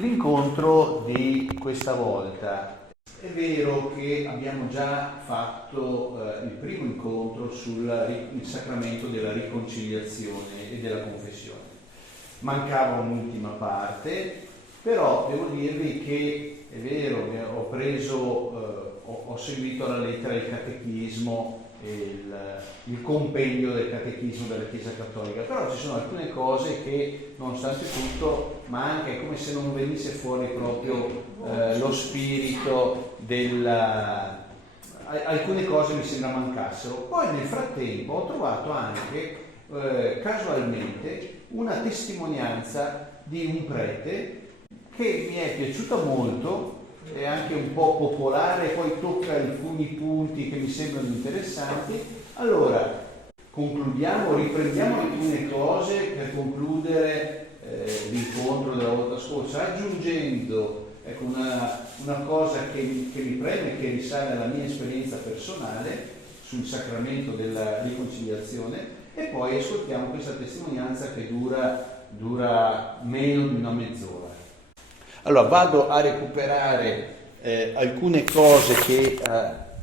L'incontro di questa volta, è vero che abbiamo già fatto il primo incontro sul sacramento della riconciliazione e della confessione. Mancava un'ultima parte, però devo dirvi che è vero, ho seguito la lettera del catechismo, il compendio del catechismo della Chiesa Cattolica, però ci sono alcune cose che nonostante tutto manca, è come se non venisse fuori proprio lo spirito alcune cose mi sembra mancassero. Poi nel frattempo ho trovato anche casualmente una testimonianza di un prete che mi è piaciuta molto, è anche un po' popolare, poi tocca alcuni punti che mi sembrano interessanti. Allora, riprendiamo alcune cose per concludere l'incontro della volta scorsa, aggiungendo una cosa che mi preme, che risale alla mia esperienza personale sul sacramento della riconciliazione, e poi ascoltiamo questa testimonianza che dura meno di una mezz'ora. Allora, vado a recuperare alcune cose che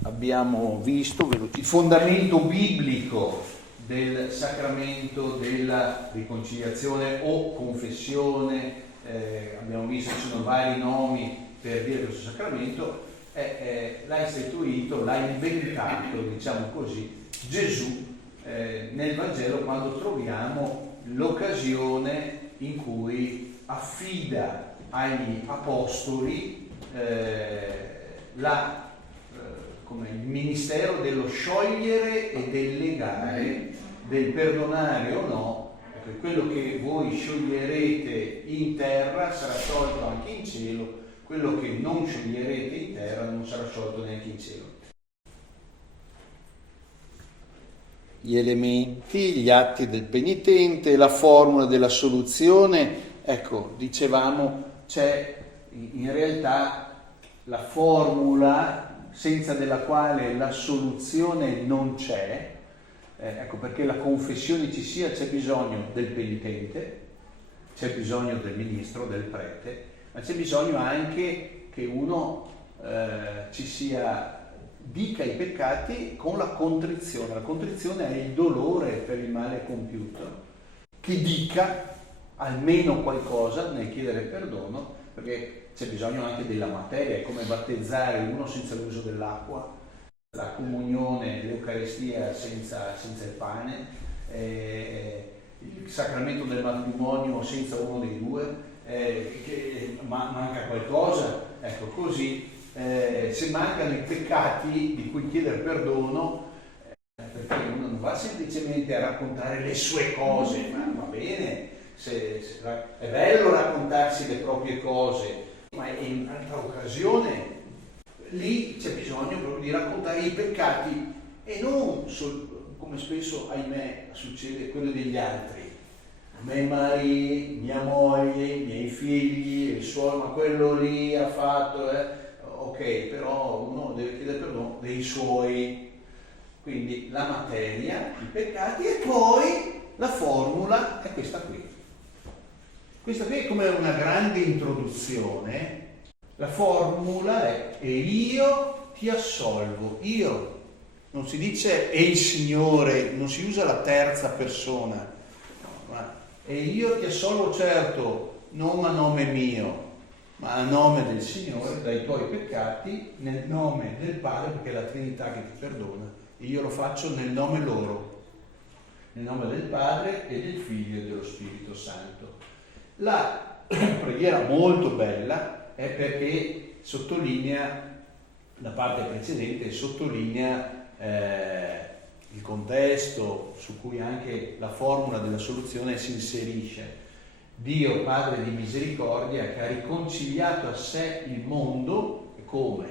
abbiamo visto, il fondamento biblico del sacramento della riconciliazione o confessione. Abbiamo visto che ci sono vari nomi per dire questo sacramento. L'ha istituito, l'ha inventato, diciamo così, Gesù nel Vangelo, quando troviamo l'occasione in cui affida agli apostoli come il ministero dello sciogliere e del legare, del perdonare o no. Ecco, quello che voi scioglierete in terra sarà sciolto anche in cielo, quello che non scioglierete in terra non sarà sciolto neanche in cielo. Gli elementi, gli atti del penitente, la formula della soluzione. Ecco, dicevamo, c'è in realtà la formula senza della quale la soluzione non c'è. Ecco, perché la confessione ci sia, c'è bisogno del penitente, c'è bisogno del ministro, del prete, ma c'è bisogno anche che uno dica i peccati con la contrizione. La contrizione è il dolore per il male compiuto, che dica almeno qualcosa nel chiedere perdono, perché c'è bisogno anche della materia. È come battezzare uno senza l'uso dell'acqua, la comunione, l'Eucaristia senza il pane, il sacramento del matrimonio senza uno dei due, manca qualcosa. Ecco, così se mancano i peccati di cui chiedere perdono, perché uno non va semplicemente a raccontare le sue cose, ma va bene, è bello raccontarsi le proprie cose, ma in un'altra occasione lì c'è bisogno proprio di raccontare i peccati e non come spesso, ahimè, succede, quello degli altri. Me marito, mia moglie, i miei figli, il suo, ma quello lì ha fatto, ok, però uno deve chiedere perdono dei suoi. Quindi la materia, i peccati, e poi la formula è questa qui. Questa qui è come una grande introduzione. La formula è: e io ti assolvo. Io. Non si dice e il Signore, non si usa la terza persona. No, ma e io ti assolvo, certo, non a nome mio, ma a nome del Signore, dai tuoi peccati, nel nome del Padre, perché è la Trinità che ti perdona. E io lo faccio nel nome loro, nel nome del Padre e del Figlio e dello Spirito Santo. La preghiera molto bella è perché sottolinea, la parte precedente sottolinea il contesto su cui anche la formula della soluzione si inserisce. Dio Padre di misericordia, che ha riconciliato a sé il mondo, e come?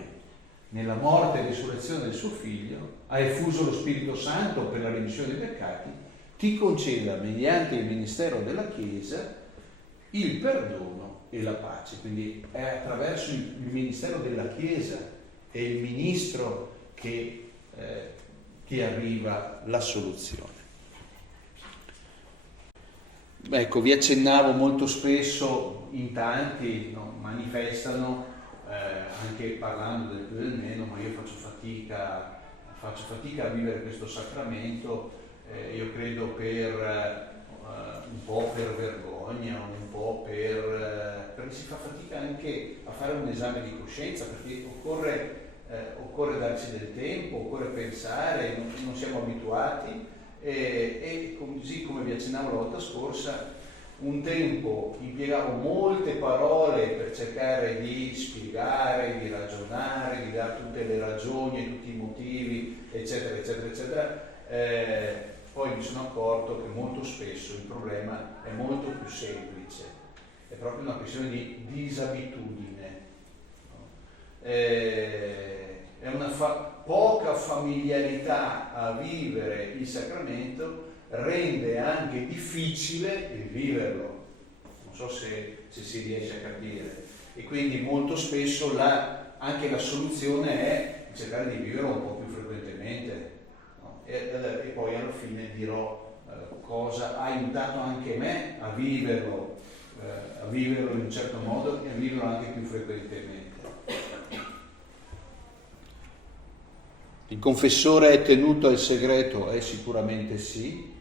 Nella morte e risurrezione del suo Figlio, ha effuso lo Spirito Santo per la remissione dei peccati, ti conceda mediante il ministero della Chiesa il perdono e la pace. Quindi è attraverso il ministero della Chiesa e il ministro che arriva la soluzione. ecco, vi accennavo molto spesso, in tanti no, manifestano, anche parlando del più e del meno, ma io faccio fatica a vivere questo sacramento, io credo un po' per vergogna, un po' perché si fa fatica anche a fare un esame di coscienza, perché occorre darci del tempo, occorre pensare, non siamo abituati e così come vi accennavo la volta scorsa, un tempo impiegavo molte parole per cercare di spiegare, di ragionare, di dare tutte le ragioni, tutti i motivi, eccetera, eccetera, eccetera. Poi mi sono accorto che molto spesso il problema è molto più semplice, è proprio una questione di disabitudine. È una poca familiarità a vivere il sacramento rende anche difficile il viverlo, non so se si riesce a capire, e quindi molto spesso anche la soluzione è cercare di viverlo un po' più frequentemente, no? E poi alla fine dirò cosa ha aiutato anche me a viverlo in un certo modo e a viverlo anche più frequentemente. Il confessore è tenuto al segreto? Sicuramente sì,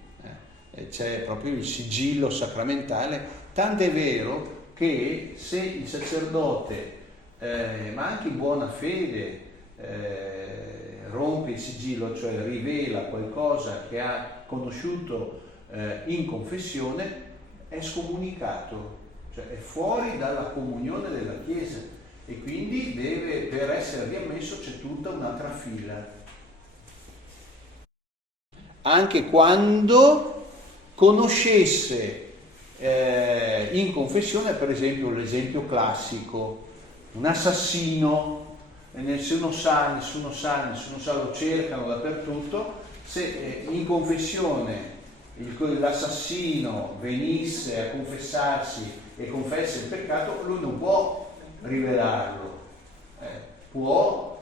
c'è proprio il sigillo sacramentale, tant'è vero che se il sacerdote, ma anche in buona fede, rompe il sigillo, cioè rivela qualcosa che ha conosciuto in confessione, è scomunicato, cioè è fuori dalla comunione della Chiesa. E quindi per essere riammesso c'è tutta un'altra fila. Anche quando conoscesse in confessione, per esempio, l'esempio classico, un assassino, nessuno sa, lo cercano dappertutto, se in confessione l'assassino venisse a confessarsi e confessa il peccato, lui non può rivelarlo, può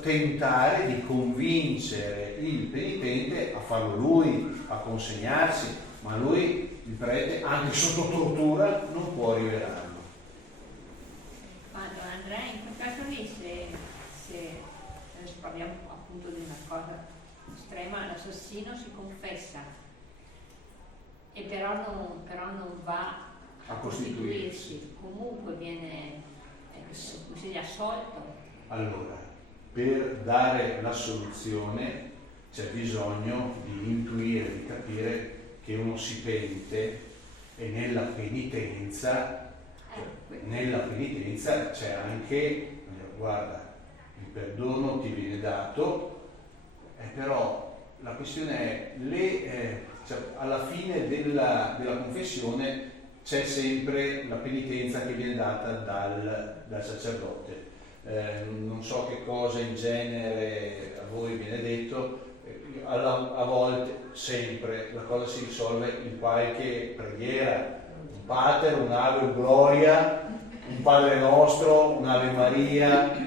tentare di convincere il penitente a farlo lui, a consegnarsi, ma lui, il prete, anche sotto tortura, non può rivelarlo. Andrea, in quel caso lì, se parliamo appunto di una cosa estrema, l'assassino si confessa e però non va a costituirsi, comunque viene assolto. Allora, per dare l'assoluzione c'è bisogno di intuire, di capire che uno si pente, e nella penitenza c'è anche, guarda, il perdono ti viene dato, però la questione è, cioè, alla fine della confessione c'è sempre la penitenza che viene data dal sacerdote. Non so che cosa in genere a voi viene detto, a volte, sempre, la cosa si risolve in qualche preghiera, un Pater, un Ave Gloria, un Padre Nostro, un Ave Maria.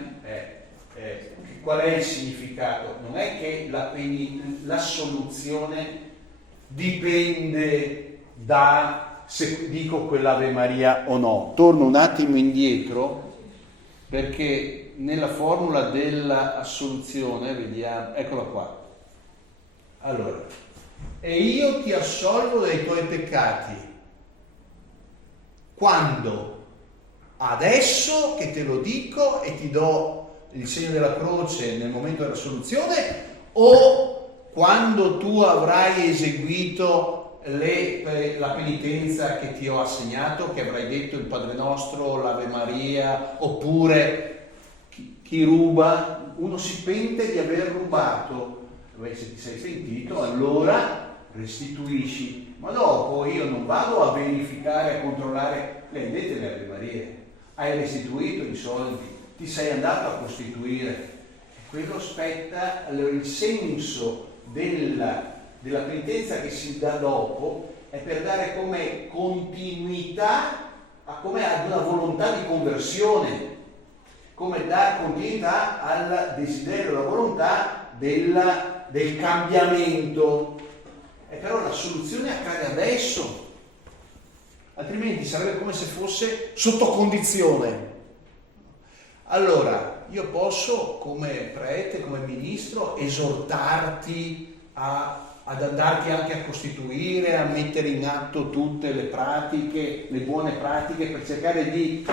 Qual è il significato? Non è che l'assoluzione dipende da se dico quell'Ave Maria o no. Torno un attimo indietro, perché nella formula dell'assoluzione, vediamo, eccola qua. Allora, e io ti assolvo dai tuoi peccati. Quando? Adesso che te lo dico e ti do il segno della croce nel momento dell'assoluzione, o quando tu avrai eseguito la penitenza che ti ho assegnato, che avrai detto il Padre Nostro, l'Ave Maria, oppure chi ruba, uno si pente di aver rubato, se ti sei sentito allora restituisci, ma dopo io non vado a verificare, a controllare, prendete le Ave Marie, hai restituito i soldi, ti sei andato a costituire, quello spetta. Allora il senso della penitenza che si dà dopo è per dare come continuità come ad una volontà di conversione, come dare continuità al desiderio, alla volontà del cambiamento. Però la soluzione accade adesso, altrimenti sarebbe come se fosse sotto condizione. Allora, io posso come prete, come ministro, esortarti ad andarti anche a costituire, a mettere in atto tutte le pratiche, le buone pratiche, per cercare di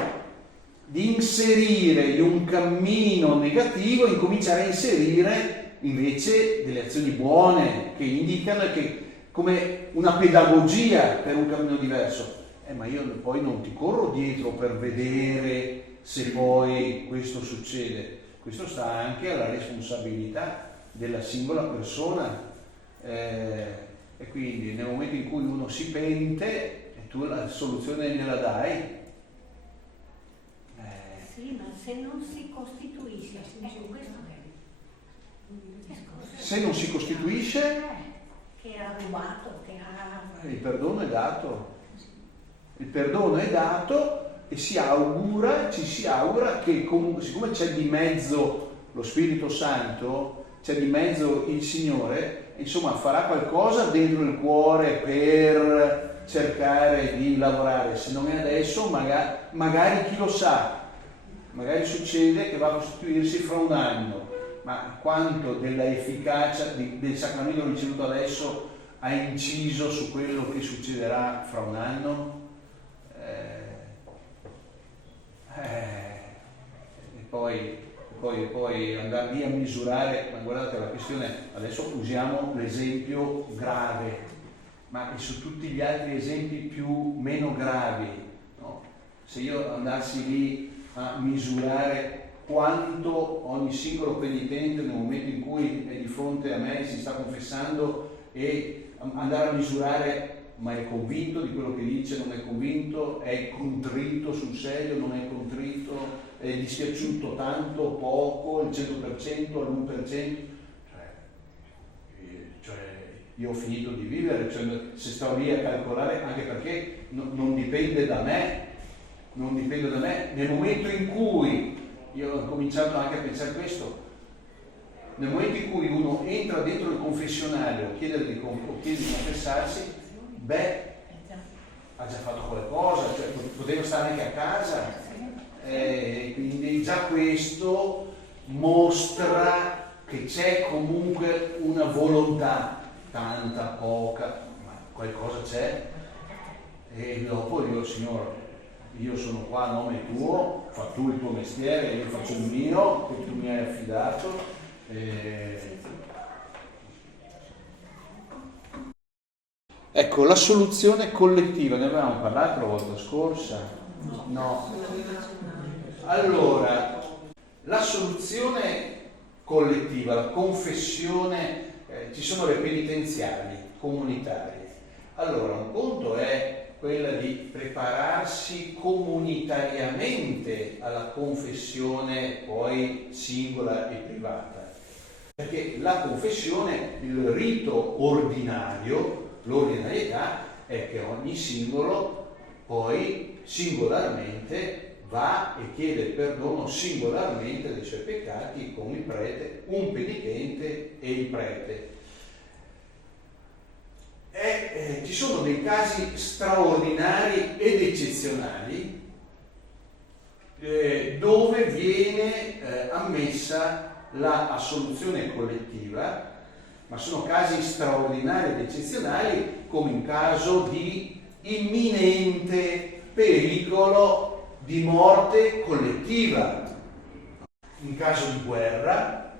inserire in un cammino negativo, incominciare a inserire invece delle azioni buone che indicano che come una pedagogia per un cammino diverso. Ma io poi non ti corro dietro per vedere se poi questo succede. Questo sta anche alla responsabilità della singola persona. E quindi nel momento in cui uno si pente e tu la soluzione gliela dai. Sì, ma se non si costituisce, questo è. Se non si costituisce, che ha rubato, che ha. Il perdono è dato. Il perdono è dato e ci si augura che comunque, siccome c'è di mezzo lo Spirito Santo, c'è di mezzo il Signore, insomma farà qualcosa dentro il cuore per cercare di lavorare. Se non è adesso, magari chi lo sa, magari succede che va a costituirsi fra un anno, ma quanto della efficacia del sacramento ricevuto adesso ha inciso su quello che succederà fra un anno? E poi andare lì a misurare, ma guardate, la questione, adesso usiamo l'esempio grave, ma e su tutti gli altri esempi meno gravi, no? Se io andassi lì a misurare quanto ogni singolo penitente nel momento in cui è di fronte a me si sta confessando, e andare a misurare, ma è convinto di quello che dice, non è convinto, è contrito sul serio, non è contrito, è dispiaciuto tanto, poco, il 100%, l'1%, cioè io ho finito di vivere, cioè, se sto lì a calcolare, anche perché non dipende da me, nel momento in cui, io ho cominciato anche a pensare questo, nel momento in cui uno entra dentro il confessionario o chiede di confessarsi, ha già fatto qualcosa, cioè poteva stare anche a casa, quindi già questo mostra che c'è comunque una volontà, tanta, poca, ma qualcosa c'è. E dopo io, Signore, io sono qua a nome tuo, fa tu il tuo mestiere, io faccio il mio, che tu mi hai affidato. Ecco, la soluzione collettiva, ne avevamo parlato la volta scorsa? No. Allora, la soluzione collettiva, la confessione, ci sono le penitenziali comunitarie. Allora, un conto è quella di prepararsi comunitariamente alla confessione poi singola e privata. Perché la confessione, il rito ordinario, l'ordinarietà è che ogni singolo poi singolarmente va e chiede perdono singolarmente dei suoi peccati con il prete, un penitente e il prete. Ci sono dei casi straordinari ed eccezionali dove viene ammessa la assoluzione collettiva, ma sono casi straordinari ed eccezionali, come in caso di imminente pericolo di morte collettiva, in caso di guerra,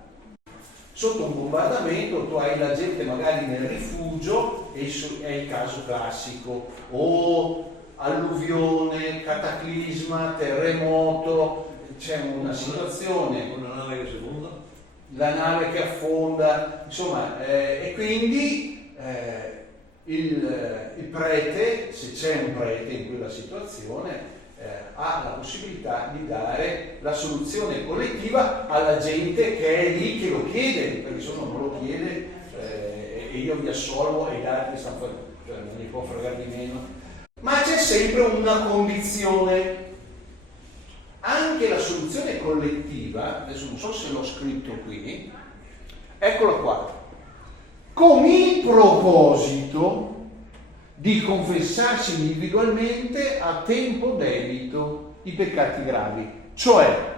sotto un bombardamento tu hai la gente magari nel rifugio, e è il caso classico, o alluvione, cataclisma, terremoto, c'è una situazione, una nave che si fonda, la nave che affonda, insomma, e quindi il prete, se c'è un prete in quella situazione, ha la possibilità di dare la soluzione collettiva alla gente che è lì, che lo chiede, perché se uno non lo chiede e io mi assolvo e gli altri stanno fuori, cioè non gli può fregare di meno. Ma c'è sempre una condizione. Anche la soluzione collettiva, adesso non so se l'ho scritto qui, eccola qua, con il proposito di confessarsi individualmente a tempo debito i peccati gravi. Cioè,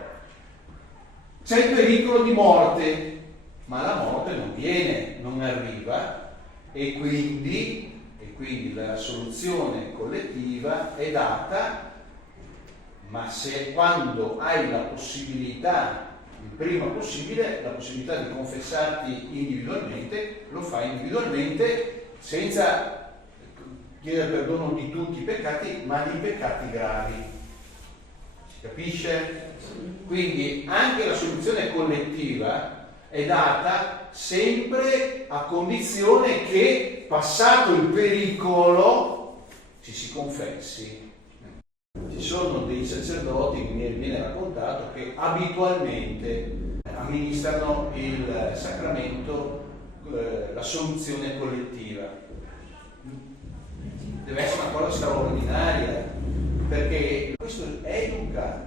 c'è il pericolo di morte, ma la morte non viene, non arriva, e quindi la soluzione collettiva è data, ma se quando hai la possibilità, il prima possibile, la possibilità di confessarti individualmente, lo fai individualmente senza chiedere perdono di tutti i peccati, ma di peccati gravi. Si capisce? Quindi anche la soluzione collettiva è data sempre a condizione che, passato il pericolo, ci si confessi. Ci sono dei sacerdoti, mi viene raccontato, che abitualmente amministrano il sacramento, la soluzione collettiva. Deve essere una cosa straordinaria, perché questo educa.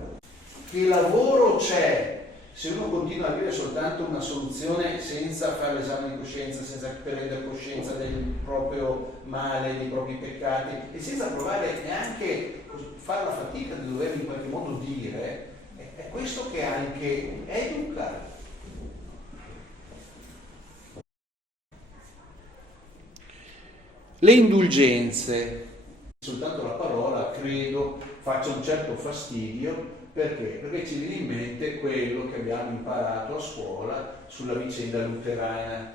Che lavoro c'è se uno continua a avere soltanto una soluzione senza fare l'esame di coscienza, senza prendere coscienza del proprio male, dei propri peccati, e senza provare neanche fare la fatica di dover in qualche modo dire, è questo che anche educa. Le indulgenze, soltanto la parola credo faccia un certo fastidio. Perché? Perché ci viene in mente quello che abbiamo imparato a scuola sulla vicenda luterana.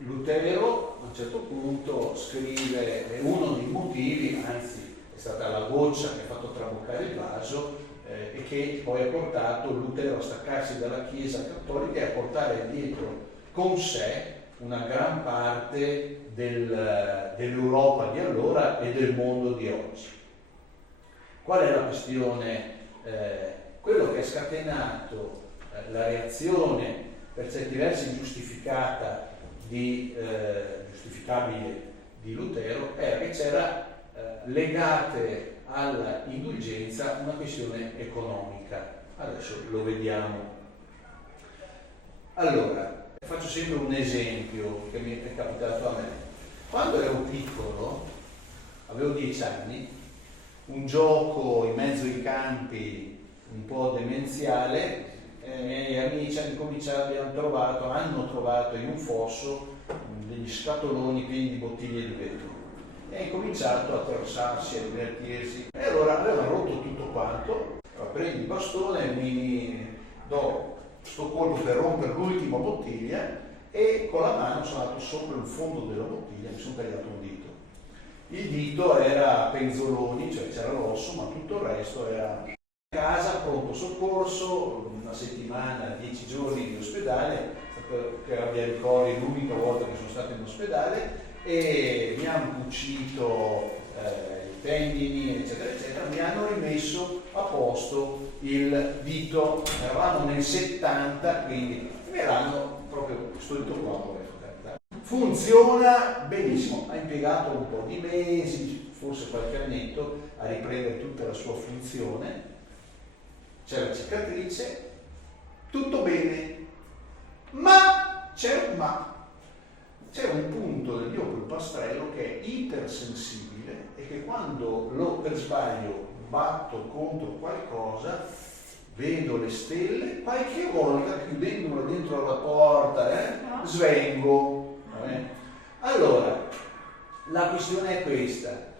Lutero a un certo punto scrive, è uno dei motivi, anzi è stata la goccia che ha fatto traboccare il vaso, e che poi ha portato Lutero a staccarsi dalla Chiesa cattolica e a portare dietro con sé una gran parte dell'Europa di allora e del mondo di oggi. Qual è la questione? Quello che ha scatenato la reazione per certi versi giustificabile di Lutero era che c'era legate alla indulgenza una questione economica. Adesso lo vediamo. Allora, faccio sempre un esempio che mi è capitato a me. Quando ero piccolo, avevo 10 anni, un gioco in mezzo ai campi un po' demenziale, i miei amici hanno trovato in un fosso degli scatoloni pieni di bottiglie di vetro e hanno cominciato a torsarsi, a divertirsi, e allora avevano rotto tutto quanto. Allora, prendi il bastone, mi do sto colpo per rompere l'ultima bottiglia e con la mano sono andato sopra il fondo della bottiglia e mi sono tagliato un dito. Il dito era a penzoloni, cioè c'era l'osso, ma tutto il resto era a casa, pronto soccorso, una settimana, 10 giorni in ospedale, che abbia ricordi l'unica volta che sono stato in ospedale, e mi hanno cucito i tendini, eccetera, eccetera, mi hanno rimesso a posto il dito. Eravamo nel 70, quindi me l'hanno proprio, questo dito qua, funziona benissimo. Ha impiegato un po' di mesi, forse qualche annetto, a riprendere tutta la sua funzione. C'è la cicatrice, tutto bene, ma c'è un punto del mio polpastrello che è ipersensibile e che quando per sbaglio batto contro qualcosa vedo le stelle, qualche volta chiudendolo dentro la porta svengo. Allora, la questione è questa: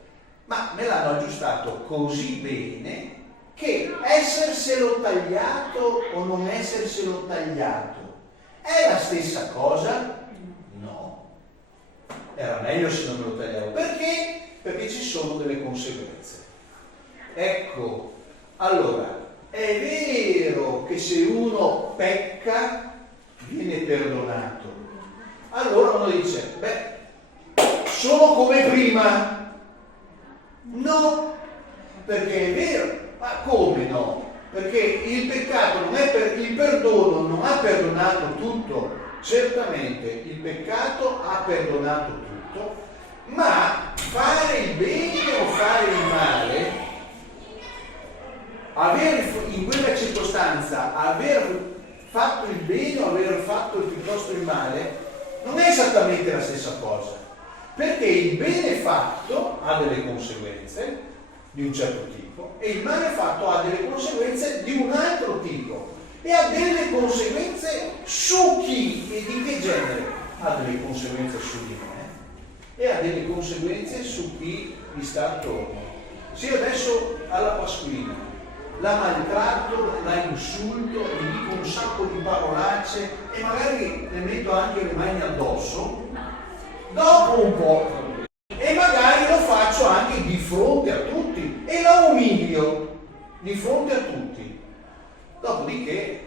ma me l'hanno aggiustato così bene che esserselo tagliato o non esserselo tagliato è la stessa cosa? No. Era meglio se non me lo tagliavo. Perché? Perché ci sono delle conseguenze. Ecco, allora, è vero che se uno pecca viene perdonato. Allora uno dice, sono come prima. No, perché è vero. Ma come no? Perché il peccato non è il perdono non ha perdonato tutto. Certamente il peccato ha perdonato tutto, ma fare il bene o fare il male, in quella circostanza aver fatto il bene o aver fatto piuttosto il male, non è esattamente la stessa cosa. Perché il bene fatto ha delle conseguenze di un certo tipo e il male fatto ha delle conseguenze di un altro tipo e ha delle conseguenze su chi e di che genere? Ha delle conseguenze su di me e ha delle conseguenze su chi gli sta attorno. Se io adesso alla Pasquina la maltratto, la insulto, gli dico un sacco di parolacce e magari le metto anche le mani addosso, dopo un po', e magari lo faccio anche di fronte a tutti e la umilio di fronte a tutti, dopodiché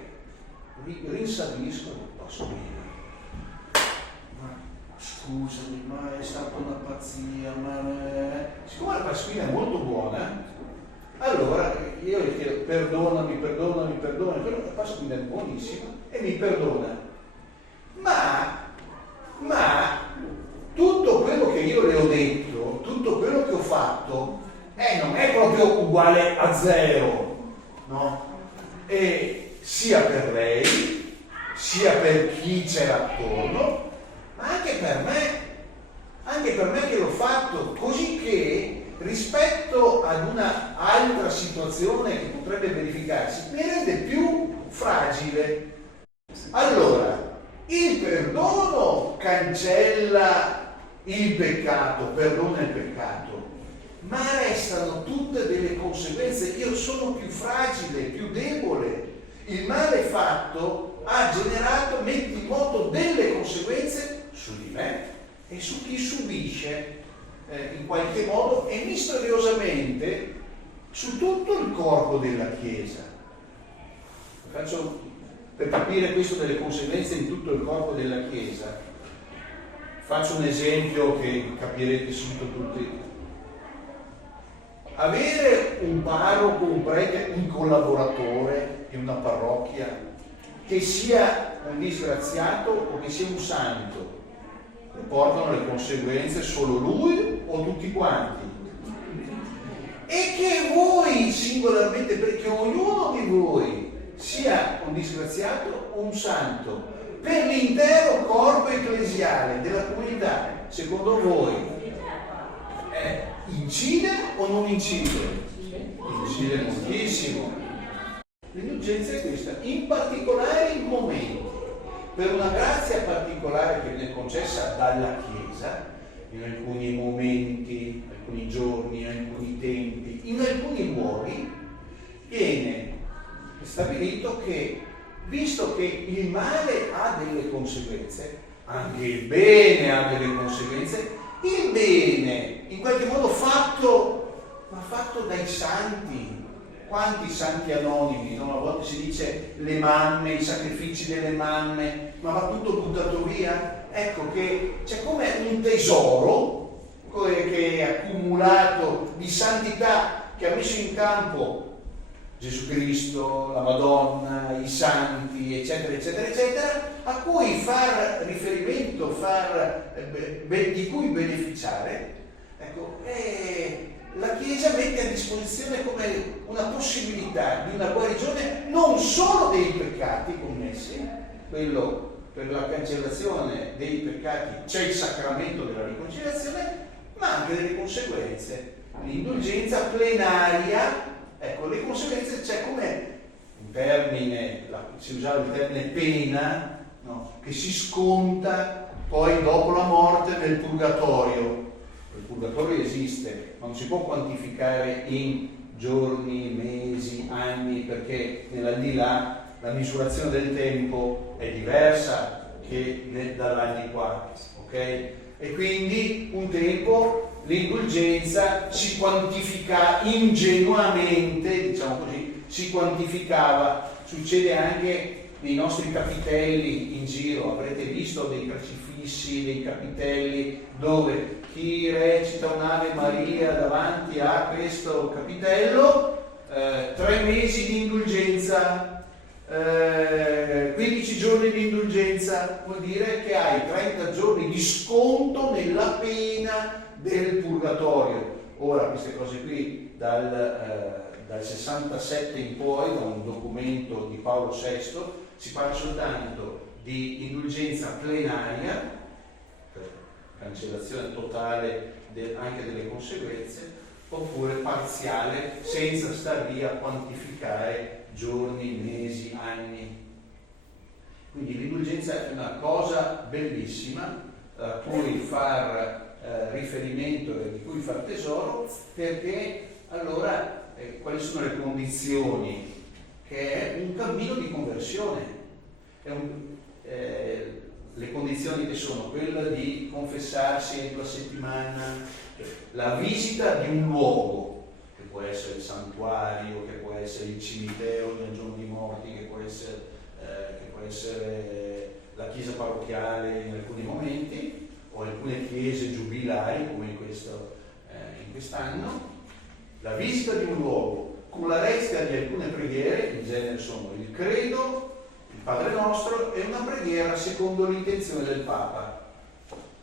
rinsabisco, posso dire, ma scusami, ma è stata una pazzia, ma siccome la Pasquina è molto buona, allora io gli chiedo perdonami, la Pasquina è buonissima e mi perdona, ma tutto quello che io le ho detto, tutto quello che ho fatto, non è proprio uguale a zero, no? E sia per lei, sia per chi c'era attorno, ma anche per me che l'ho fatto, così che rispetto ad una altra situazione che potrebbe verificarsi, mi rende più fragile. Allora, il perdono cancella il peccato, perdona il peccato, ma restano tutte delle conseguenze. Io sono più fragile, più debole. Il male fatto ha generato, mette in moto delle conseguenze su di me e su chi subisce in qualche modo e misteriosamente su tutto il corpo della Chiesa. Faccio per capire questo delle conseguenze in tutto il corpo della Chiesa. Faccio un esempio che capirete subito tutti. Avere un parroco, un prete, un collaboratore in una parrocchia che sia un disgraziato o che sia un santo, portano le conseguenze solo lui o tutti quanti? E che voi singolarmente, perché ognuno di voi sia un disgraziato o un santo, per l'intero corpo ecclesiale della comunità, secondo voi incide o non incide? Incide moltissimo. L'indulgenza è questa, in particolare in momenti, per una grazia particolare che viene concessa dalla Chiesa, in alcuni momenti, alcuni giorni, alcuni tempi, in alcuni luoghi, viene stabilito che, visto che il male ha delle conseguenze, anche il bene ha delle conseguenze, il bene in qualche modo fatto dai santi. Quanti santi anonimi, no? A volte si dice le mamme, i sacrifici delle mamme, ma va tutto buttato via? Ecco che c'è come un tesoro che è accumulato di santità che ha messo in campo Gesù Cristo, la Madonna, i santi, eccetera, eccetera, eccetera, a cui far riferimento, di cui beneficiare. Ecco, la Chiesa mette a disposizione come una possibilità di una guarigione non solo dei peccati commessi, quello per la cancellazione dei peccati c'è il sacramento della riconciliazione, ma anche delle conseguenze. L'indulgenza plenaria, ecco, le conseguenze c'è come un termine, si usava il termine pena, no? Che si sconta poi dopo la morte nel purgatorio. Il purgatorio esiste, ma non si può quantificare in giorni, mesi, anni, perché nell'aldilà la misurazione del tempo è diversa che dall'anni qua, ok? E quindi un tempo l'indulgenza si quantifica ingenuamente, diciamo così, si quantificava. Succede anche nei nostri capitelli in giro, avrete visto dei crocifissi, dei capitelli dove chi recita un'Ave Maria davanti a questo capitello, 3 mesi di indulgenza, 15 giorni di indulgenza, vuol dire che hai 30 giorni di sconto nella pena del purgatorio. Ora queste cose qui dal 67 in poi, da un documento di Paolo VI, si parla soltanto di indulgenza plenaria, cancellazione totale anche delle conseguenze, oppure parziale, senza star lì a quantificare giorni, mesi, anni. Quindi l'indulgenza è una cosa bellissima a cui far riferimento e di cui far tesoro, perché allora quali sono le condizioni? Che è un cammino di conversione. Le condizioni che sono quella di confessarsi entro la settimana, la visita di un luogo, che può essere il santuario, che può essere il cimitero nel giorno dei morti, che può essere la chiesa parrocchiale in alcuni momenti, o alcune chiese giubilari come in quest'anno. La visita di un luogo con la recita di alcune preghiere, in genere sono il credo, il Padre Nostro e una preghiera secondo l'intenzione del Papa.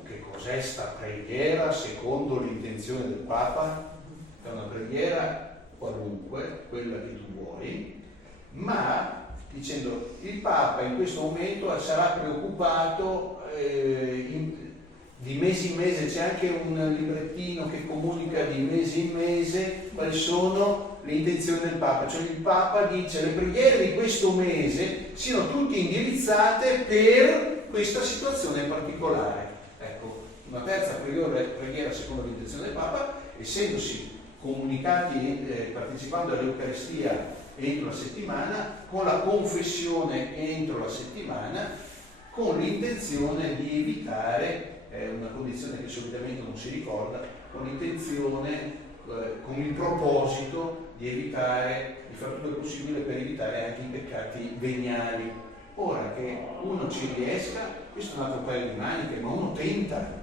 Che cos'è sta preghiera secondo l'intenzione del Papa? È una preghiera qualunque, quella che tu vuoi, ma dicendo il Papa in questo momento sarà preoccupato di mese in mese, c'è anche un librettino che comunica di mese in mese quali sono le intenzioni del Papa, cioè il Papa dice le preghiere di questo mese siano tutte indirizzate per questa situazione particolare. Ecco, una terza preghiera secondo l'intenzione del Papa, essendosi comunicati partecipando all'Eucaristia entro la settimana, con la confessione entro la settimana, con l'intenzione di evitare una condizione che solitamente non si ricorda, con l'intenzione, con il proposito di evitare, di fare tutto il possibile per evitare anche i peccati veniali. Ora che uno ci riesca, questo è un altro paio di maniche, ma uno tenta.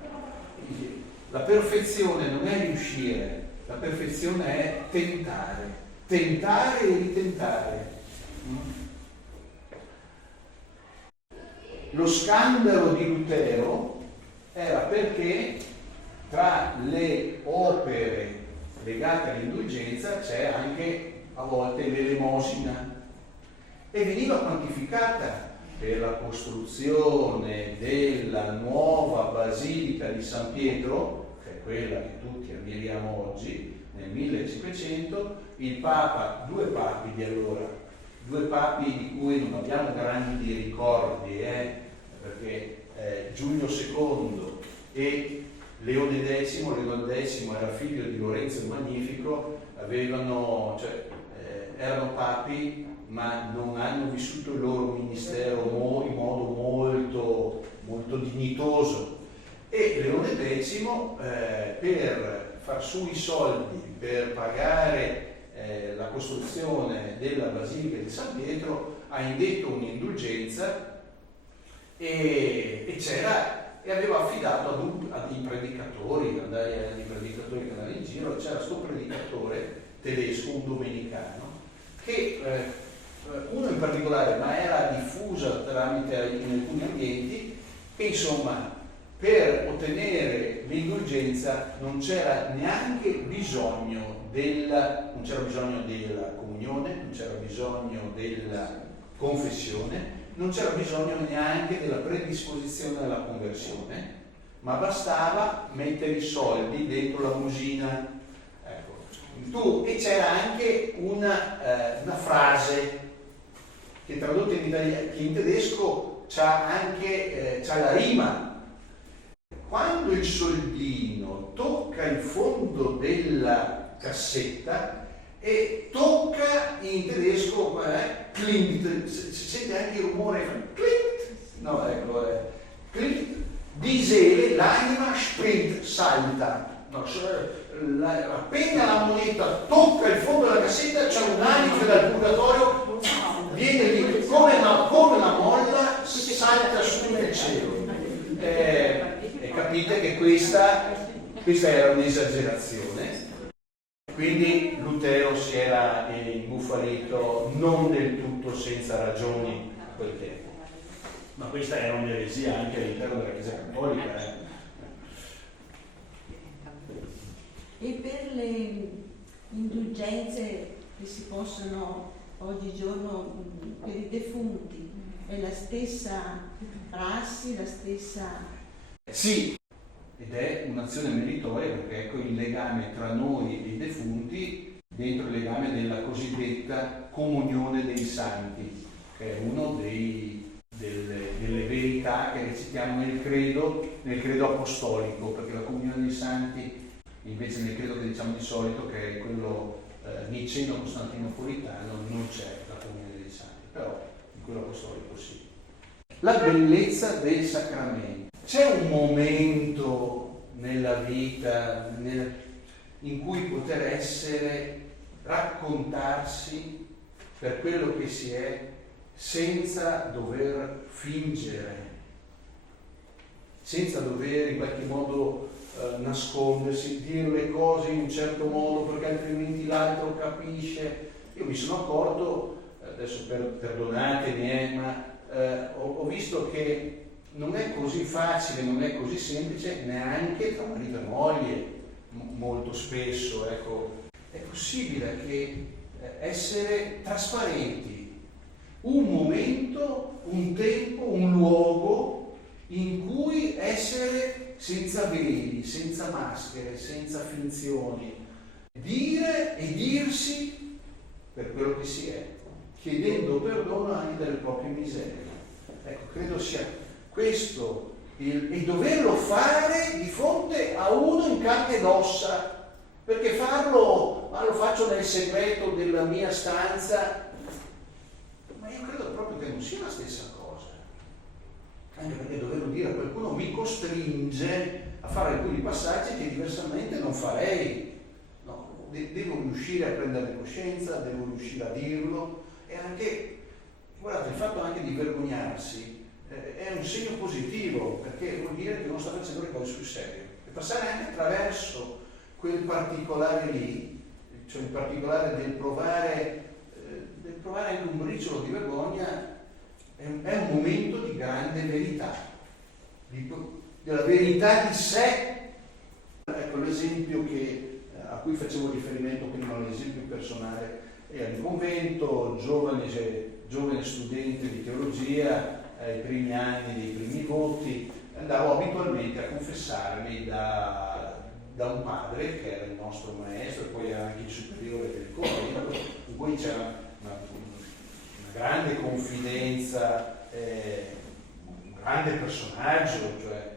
La perfezione non è riuscire, la perfezione è tentare e ritentare. Lo scandalo di Lutero era perché tra le opere legate all'indulgenza c'è anche a volte l'elemosina, e veniva quantificata per la costruzione della nuova Basilica di San Pietro, che è quella che tutti ammiriamo oggi, nel 1500, il Papa, due papi di allora, due papi di cui non abbiamo grandi ricordi, perché Giulio II e Leone X era figlio di Lorenzo il Magnifico, erano papi ma non hanno vissuto il loro ministero in modo molto, molto dignitoso, e Leone X per far su i soldi per pagare la costruzione della Basilica di San Pietro ha indetto un'indulgenza e aveva affidato a dei predicatori, andai ai predicatori che andavano in giro. C'era questo predicatore tedesco, un domenicano, che uno in particolare, ma era diffusa tramite in alcuni ambienti, che insomma per ottenere l'indulgenza non c'era neanche bisogno della comunione, non c'era bisogno della confessione, non c'era bisogno neanche della predisposizione alla conversione, ma bastava mettere i soldi dentro la musina. Ecco. E c'era anche una frase che tradotta in tedesco c'ha la rima. Quando il soldino tocca il fondo della cassetta, e tocca in tedesco klingt, si sente anche il rumore klingt, di sele, l'anima springt, salta. No, appena la moneta tocca il fondo della cassetta c'è un'anima che dal purgatorio viene lì come una molla, salta su nel cielo. E capite che questa era un'esagerazione. Quindi Lutero si era imbufalito non del tutto senza ragioni a quel tempo, ma questa era un'eresia anche all'interno della Chiesa Cattolica. E per le indulgenze che si possono oggigiorno per i defunti, è la stessa prassi, la stessa... Sì, ed è un'azione meritoria, perché ecco il legame tra noi e i defunti dentro il legame della cosiddetta comunione dei santi, che è uno delle verità che recitiamo nel credo apostolico, perché la comunione dei santi invece nel credo che diciamo di solito, che è quello niceno costantinopolitano, non c'è la comunione dei santi, però in quello apostolico sì. La bellezza del sacramento. C'è un momento nella vita in cui poter essere, raccontarsi per quello che si è, senza dover fingere, senza dover in qualche modo nascondersi, dire le cose in un certo modo perché altrimenti l'altro capisce. Io mi sono accorto, adesso perdonatemi, ma ho visto che non è così facile, non è così semplice neanche tra marito e moglie, molto spesso, ecco, è possibile che essere trasparenti, un momento, un tempo, un luogo in cui essere senza veli, senza maschere, senza finzioni, dire e dirsi per quello che si è, chiedendo perdono anche delle proprie miserie. Ecco, credo sia questo e doverlo fare di fronte a uno in carne ed ossa, perché farlo, ma lo faccio nel segreto della mia stanza, ma io credo proprio che non sia la stessa cosa, anche perché doverlo dire a qualcuno mi costringe a fare alcuni passaggi che diversamente non farei. No, devo riuscire a prendere coscienza, devo riuscire a dirlo, e anche, guardate, il fatto anche di vergognarsi è un segno positivo, perché vuol dire che uno sta facendo le cose sul serio, e passare anche attraverso quel particolare lì, cioè il particolare del provare anche un briciolo di vergogna, è un momento di grande verità, della verità di sé. Ecco l'esempio a cui facevo riferimento prima, l'esempio personale, era in convento, giovane studente di teologia, ai primi anni dei primi voti, andavo abitualmente a confessarmi da un padre che era il nostro maestro e poi era anche il superiore del convento, in cui c'era una grande confidenza, un grande personaggio, cioè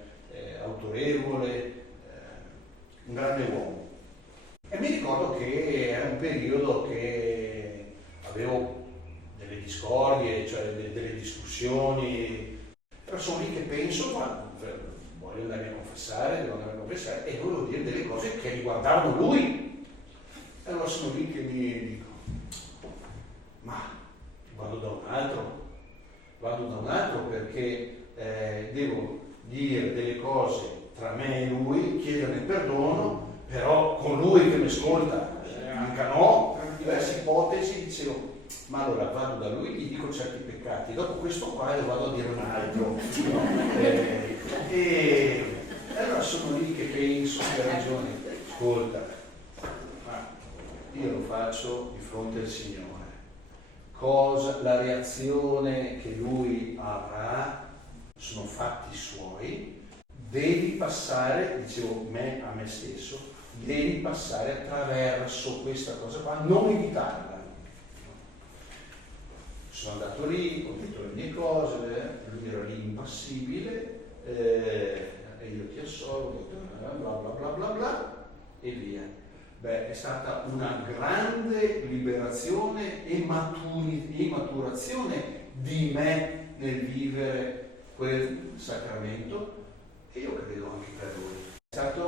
autorevole, un grande uomo. E mi ricordo che era un periodo che avevo delle discordie, cioè delle discussioni, però sono lì che penso, ma voglio andarmi a confessare, e volevo dire delle cose che riguardavano lui. E allora sono lì che mi dico, ma vado da un altro perché devo dire delle cose tra me e lui, chiederne perdono, però con lui che mi ascolta, anche no, diverse ipotesi, dicevo, ma allora vado da lui, gli dico certi peccati, dopo questo qua lo vado a dire un altro. E allora sono lì che penso, che ha ragione, ascolta, ma io lo faccio di fronte al Signore. La reazione che lui avrà sono fatti suoi, devi passare, dicevo a me stesso, devi passare attraverso questa cosa qua, non evitarla. Sono andato lì, ho detto le mie cose, lui era lì impassibile, e io ti assolvo, ho detto bla bla bla bla bla, e via. Beh, è stata una grande liberazione e maturazione di me nel vivere quel sacramento, e io credo anche per lui. È stata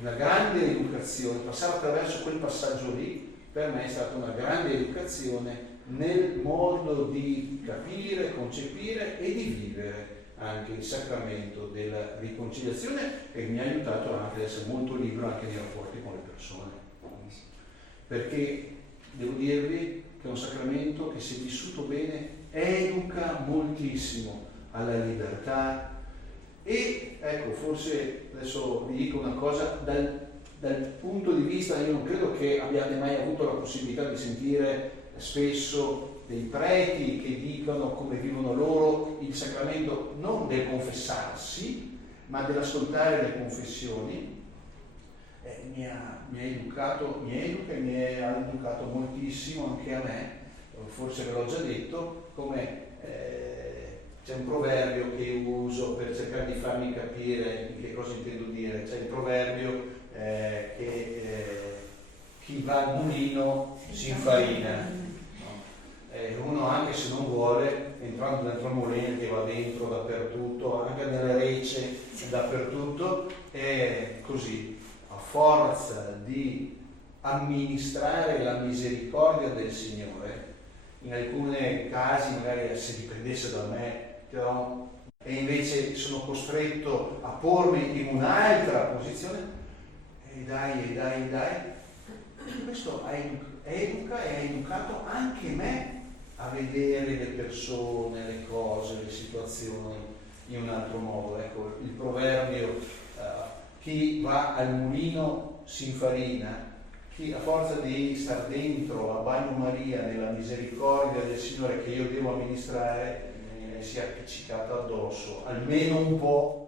una grande educazione, passare attraverso quel passaggio lì, per me è stata una grande educazione nel modo di capire, concepire e di vivere anche il sacramento della riconciliazione, che mi ha aiutato anche ad essere molto libero anche nei rapporti con le persone, perché devo dirvi che è un sacramento che, se vissuto bene, educa moltissimo alla libertà. E ecco, forse adesso vi dico una cosa dal punto di vista, io non credo che abbiate mai avuto la possibilità di sentire spesso dei preti che dicono come vivono loro il sacramento, non del confessarsi, ma dell'ascoltare le confessioni, mi ha educato, mi educa e ha educato moltissimo anche a me. Forse ve l'ho già detto, come c'è un proverbio che uso per cercare di farmi capire che cosa intendo dire. C'è il proverbio che chi va al mulino si infarina, no? Uno, anche se non vuole, entrando dentro il mulino, che va dentro dappertutto, anche nelle rece dappertutto, è così, a forza di amministrare la misericordia del Signore. In alcuni casi magari se dipendesse da me, però, e invece sono costretto a pormi in un'altra posizione, e dai, questo educa e ha educato anche me a vedere le persone, le cose, le situazioni in un altro modo. Ecco, il proverbio chi va al mulino si infarina, chi a forza di star dentro a bagnomaria nella misericordia del Signore che io devo amministrare si è appiccicato addosso almeno un po',